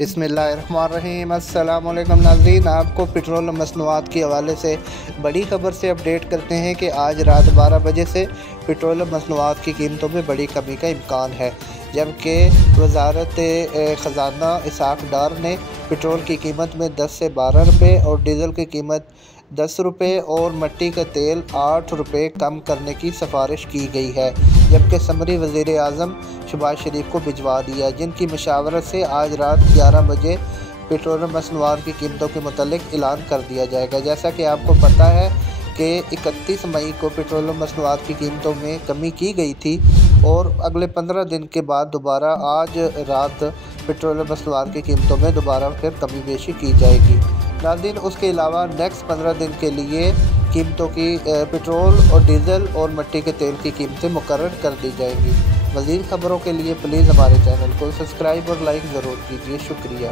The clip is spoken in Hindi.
बिस्मिल्लाहिर्रहमानिर्रहीम। अस्सलाम वालेकुम नाज़रीन, आपको पेट्रोल और मसनूआत के हवाले से बड़ी ख़बर से अपडेट करते हैं कि आज रात 12 बजे से पेट्रोल और मसनूआत की कीमतों में बड़ी कमी का इम्कान है। जबकि वज़ारत ख़ज़ाना इसाक़ डार ने पेट्रोल की कीमत में 10 से 12 रुपये और डीज़ल की कीमत 10 रुपये और मिट्टी का तेल 8 रुपये कम करने की सिफारिश की गई है। जबकि समरी वज़ीर आज़म शहबाज शरीफ को भिजवा दिया, जिनकी मशावरत से आज रात 11 बजे पेट्रोल और मसनूआत की कीमतों के मुतालिक ऐलान कर दिया जाएगा। जैसा कि आपको पता है कि 31 मई को पेट्रोल और मसनूआत की कीमतों में कमी की गई थी और अगले 15 दिन के बाद दोबारा आज रात पेट्रोल और मसनूआत की कीमतों में दोबारा फिर कमी बेशी की जाएगी। नाज़रीन, उसके अलावा नेक्स्ट 15 दिन के लिए कीमतों की पेट्रोल और डीज़ल और मिट्टी के तेल की कीमतें मुकर्रर कर दी जाएंगी। मज़ीद ख़बरों के लिए प्लीज़ हमारे चैनल को सब्सक्राइब और लाइक ज़रूर कीजिए। शुक्रिया।